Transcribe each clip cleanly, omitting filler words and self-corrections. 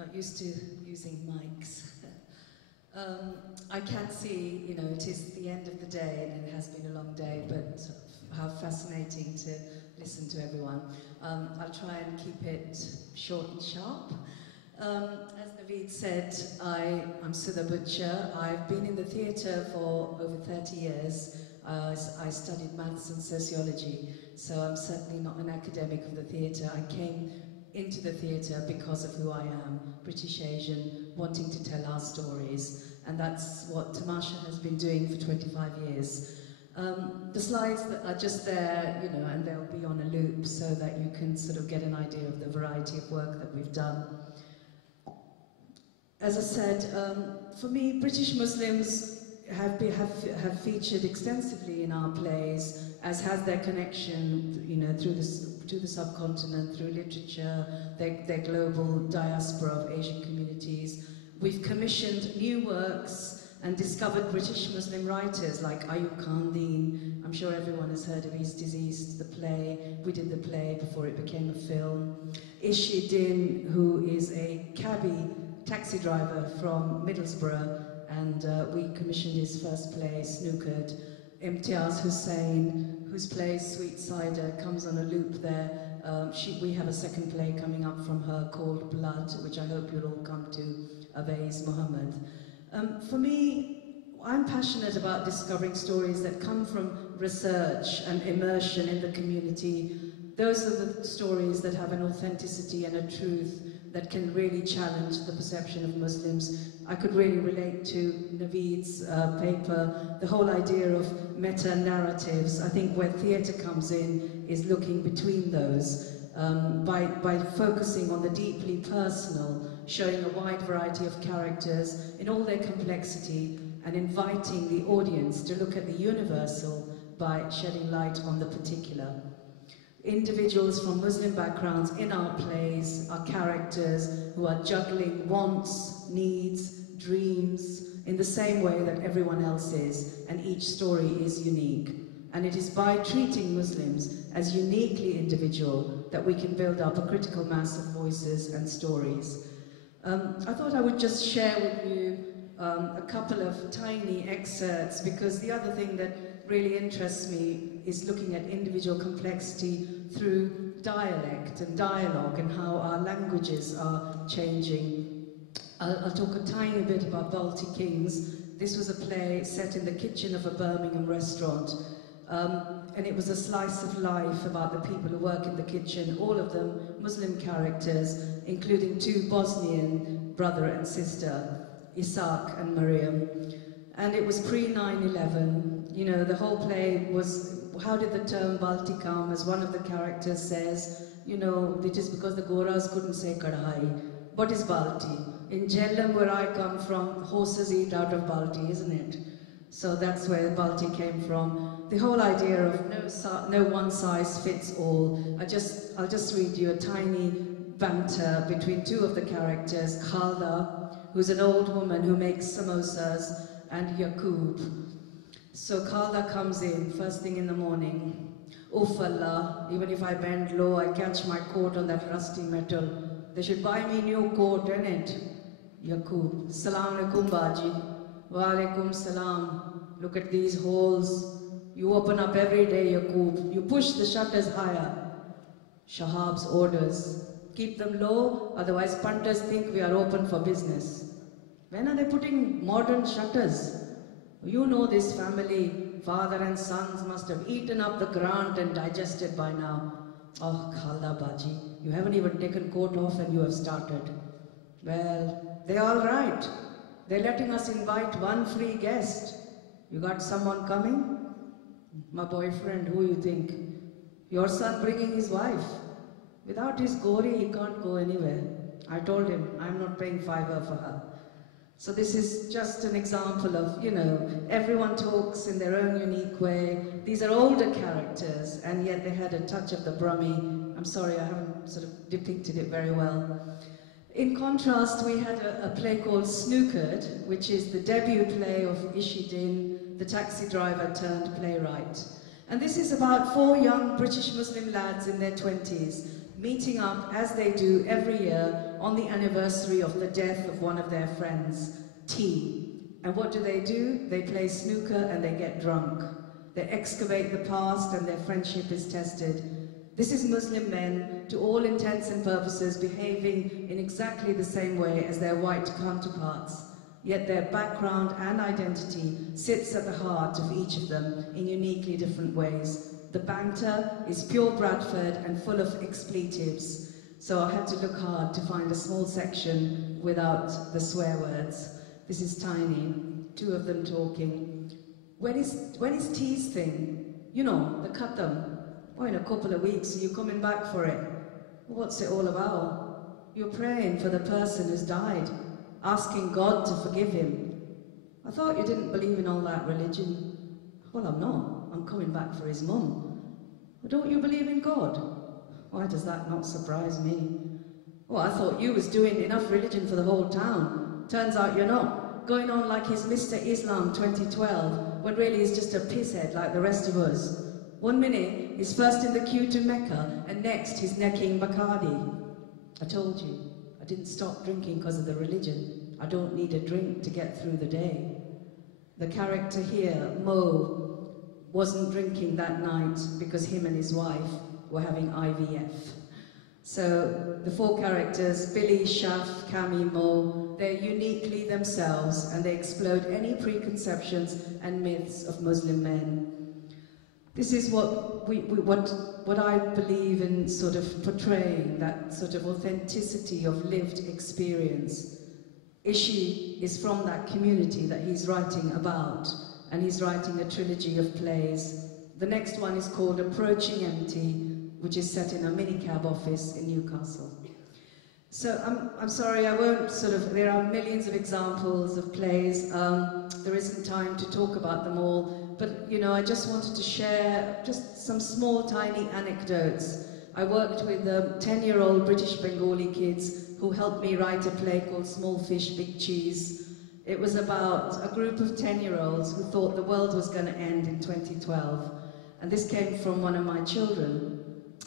not used to using mics. I can see, you know, it is the end of the day and it has been a long day, but how fascinating to listen to everyone. I'll try and keep it short and sharp. As Naveed said, I'm Sudha Bhuchar. I've been in the theatre for over 30 years. I studied maths and sociology, so I'm certainly not an academic of the theatre. I came into the theatre because of who I am, British Asian, wanting to tell our stories, and that's what Tamasha has been doing for 25 years. The slides that are just there, you know, and they'll be on a loop so that you can sort of get an idea of the variety of work that we've done. As I said, for me, British Muslims have featured extensively in our plays, as has their connection, you know, to the subcontinent, through literature, their global diaspora of Asian communities. We've commissioned new works and discovered British Muslim writers like Ayub Khandin. I'm sure everyone has heard of East is East, the play. We did the play before it became a film. Ishi Din, who is a taxi driver from Middlesbrough, and we commissioned his first play, Snookered. Imtiaz Hussain, whose play Sweet Cider comes on a loop there. We have a second play coming up from her called Blood, which I hope you'll all come to, Avais Muhammad. For me, I'm passionate about discovering stories that come from research and immersion in the community. Those are the stories that have an authenticity and a truth that can really challenge the perception of Muslims. I could really relate to Naveed's paper, the whole idea of meta-narratives. I think where theatre comes in is looking between those, by focusing on the deeply personal, showing a wide variety of characters in all their complexity, and inviting the audience to look at the universal by shedding light on the particular. Individuals from Muslim backgrounds in our plays are characters who are juggling wants, needs, dreams in the same way that everyone else is, and each story is unique. And it is by treating Muslims as uniquely individual that we can build up a critical mass of voices and stories. I thought I would just share with you a couple of tiny excerpts, because the other thing that really interests me is looking at individual complexity through dialect and dialogue and how our languages are changing. I'll talk a tiny bit about Balti Kings. This was a play set in the kitchen of a Birmingham restaurant, and it was a slice of life about the people who work in the kitchen, all of them Muslim characters, including two Bosnian brother and sister, Isaac and Mariam. And it was pre-9/11. You know, the whole play was, how did the term Balti come? As one of the characters says, you know, it is because the Goras couldn't say Kadhai. What is Balti? In Jhelum, where I come from, horses eat out of Balti, isn't it? So that's where Balti came from. The whole idea of no one size fits all. I'll just read you a tiny banter between two of the characters, Khalda, who's an old woman who makes samosas, and Yaqub. So Khalda comes in first thing in the morning. Oof Allah, even if I bend low, I catch my coat on that rusty metal. They should buy me a new coat, innit? Yaqub, Salaam alaikum Baji. Wa alaikum salam. Look at these holes. You open up every day, Yaqub. You push the shutters higher. Shahab's orders. Keep them low, otherwise punters think we are open for business. When are they putting modern shutters? You know this family, father and sons must have eaten up the grant and digested by now. Oh, Khalda Baji, you haven't even taken coat off and you have started. Well, they're all right. They're letting us invite one free guest. You got someone coming? My boyfriend, who you think? Your son bringing his wife. Without his Gori, he can't go anywhere. I told him, I'm not paying $5 for her. So this is just an example of, you know, everyone talks in their own unique way. These are older characters, and yet they had a touch of the Brahmi. I'm sorry, I haven't sort of depicted it very well. In contrast, we had a play called Snookered, which is the debut play of Ishi Din, the taxi driver turned playwright. And this is about 4 young British Muslim lads in their 20s, meeting up as they do every year on the anniversary of the death of one of their friends, tea. And what do? They play snooker and they get drunk. They excavate the past and their friendship is tested. This is Muslim men, to all intents and purposes, behaving in exactly the same way as their white counterparts. Yet their background and identity sits at the heart of each of them in uniquely different ways. The banter is pure Bradford and full of expletives, so I had to look hard to find a small section without the swear words. This is tiny, two of them talking. When is tea's thing? You know, the khatam. Oh, in a couple of weeks, are you coming back for it? What's it all about? You're praying for the person who's died, asking God to forgive him. I thought you didn't believe in all that religion. Well, I'm not. I'm coming back for his mum. Well, don't you believe in God? Why does that not surprise me? Well, I thought you was doing enough religion for the whole town. Turns out you're not. Going on like he's Mr. Islam 2012, when really he's just a pisshead like the rest of us. 1 minute, he's first in the queue to Mecca, and next he's necking Bacardi. I told you, I didn't stop drinking because of the religion. I don't need a drink to get through the day. The character here, Mo, wasn't drinking that night because him and his wife were having IVF. So the four characters, Billy, Shaf, Cami, Mo, they're uniquely themselves and they explode any preconceptions and myths of Muslim men. This is what I believe in, sort of portraying that sort of authenticity of lived experience. Ishi is from that community that he's writing about, and he's writing a trilogy of plays. The next one is called Approaching Empty, which is set in a minicab office in Newcastle. So I'm sorry, I won't there are millions of examples of plays. There isn't time to talk about them all. But, you know, I just wanted to share just some small, tiny anecdotes. I worked with 10-year-old British Bengali kids who helped me write a play called Small Fish, Big Cheese. It was about a group of 10-year-olds who thought the world was going to end in 2012. And this came from one of my children.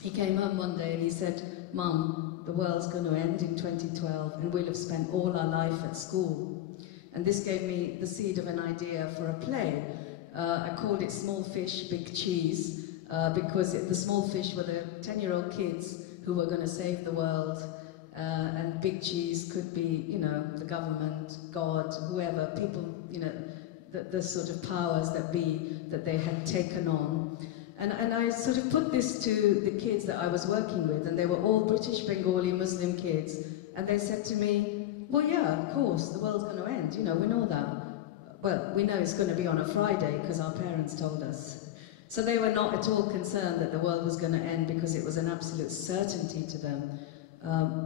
He came home one day and he said, "Mum, the world's going to end in 2012 and we'll have spent all our life at school." And this gave me the seed of an idea for a play. I called it Small Fish, Big Cheese, because the small fish were the 10-year-old kids who were going to save the world, and big cheese could be, you know, the government, God, whoever, people, you know, the sort of powers that be that they had taken on. And I sort of put this to the kids that I was working with, and they were all British Bengali Muslim kids, and they said to me, "Well, yeah, of course, the world's going to end, you know, we know that. Well, we know it's going to be on a Friday because our parents told us." So they were not at all concerned that the world was going to end because it was an absolute certainty to them.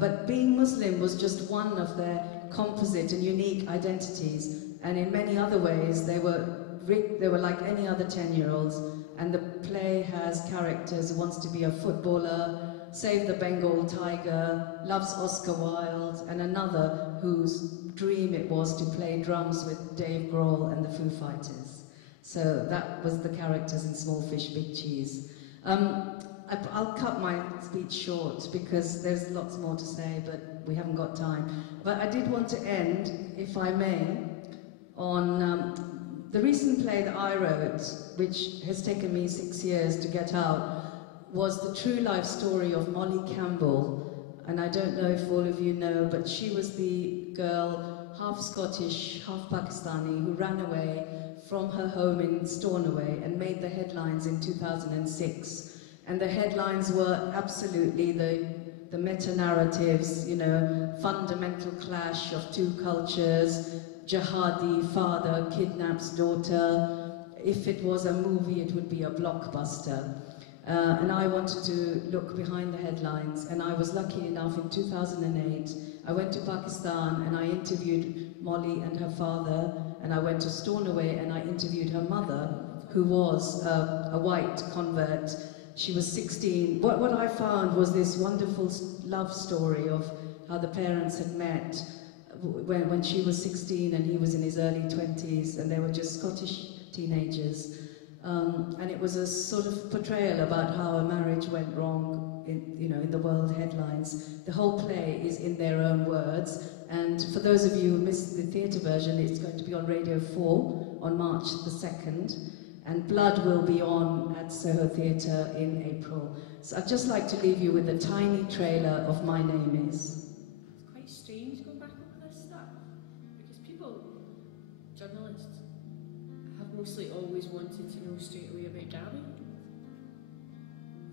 But being Muslim was just one of their composite and unique identities. And in many other ways, they were like any other 10-year-olds. And the play has characters who wants to be a footballer, save the Bengal tiger, loves Oscar Wilde, and another whose dream it was to play drums with Dave Grohl and the Foo Fighters. So that was the characters in Small Fish, Big Cheese. I'll cut my speech short because there's lots more to say, but we haven't got time. But I did want to end, if I may, on the recent play that I wrote, which has taken me 6 years to get out, was the true life story of Molly Campbell. And I don't know if all of you know, but she was the girl, half Scottish, half Pakistani, who ran away from her home in Stornoway and made the headlines in 2006. And the headlines were absolutely the meta-narratives, you know, fundamental clash of two cultures, jihadi father kidnaps daughter. If it was a movie, it would be a blockbuster. And I wanted to look behind the headlines, and I was lucky enough in 2008, I went to Pakistan and I interviewed Molly and her father, and I went to Stornoway and I interviewed her mother, who was a white convert. She was 16. What I found was this wonderful love story of how the parents had met when she was 16 and he was in his early 20s, and they were just Scottish teenagers. And it was a sort of portrayal about how a marriage went wrong in the world headlines. The whole play is in their own words. And for those of you who missed the theatre version, it's going to be on Radio 4 on March the 2nd. And Blood will be on at Soho Theatre in April. So I'd just like to leave you with a tiny trailer of My Name Is. It's quite strange going back over this stuff, because people, journalists, have mostly always wanted to know straight away about Gabby.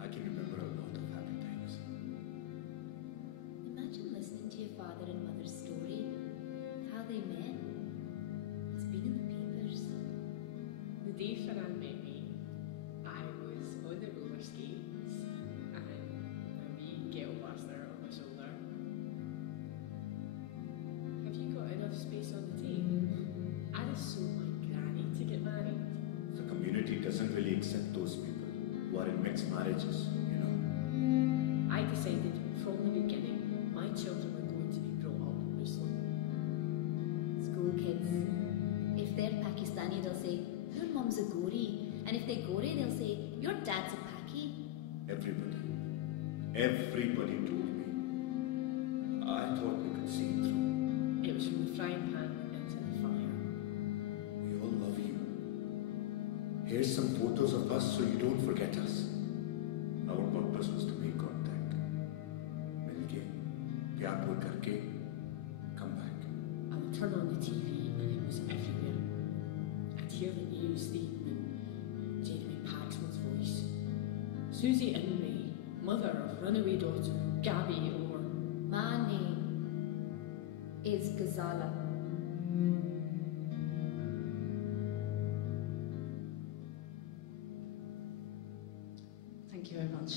I can remember a lot of happy times. Imagine listening to your father and mother's story, how they met. It's been in the papers. The day Ferran met me, I was on the roller skates and a wee ghetto blaster on my shoulder. Have you got enough space on the tape? I just sold my granny to get married. The community doesn't really accept those people who are in mixed marriages, you know. I decided from the beginning my children were going to be brought up Muslim. School kids. If they're Pakistani, they'll say, your mum's a Gori. And if they're Gori, they'll say, your dad's a Paki. Everybody told me. I thought we could see it through. It was from the frying pan into the fire. We all love you. Here's some photos of us so you don't forget us. Our purpose was to make contact. Milke, pyar pur karke, come back. I would turn on the TV and it was everywhere. I'd hear the news statement, Jeremy Paxman's voice. Susie Inmay, mother of runaway daughter Gabby, or My name is Ghazala. Thank you very much.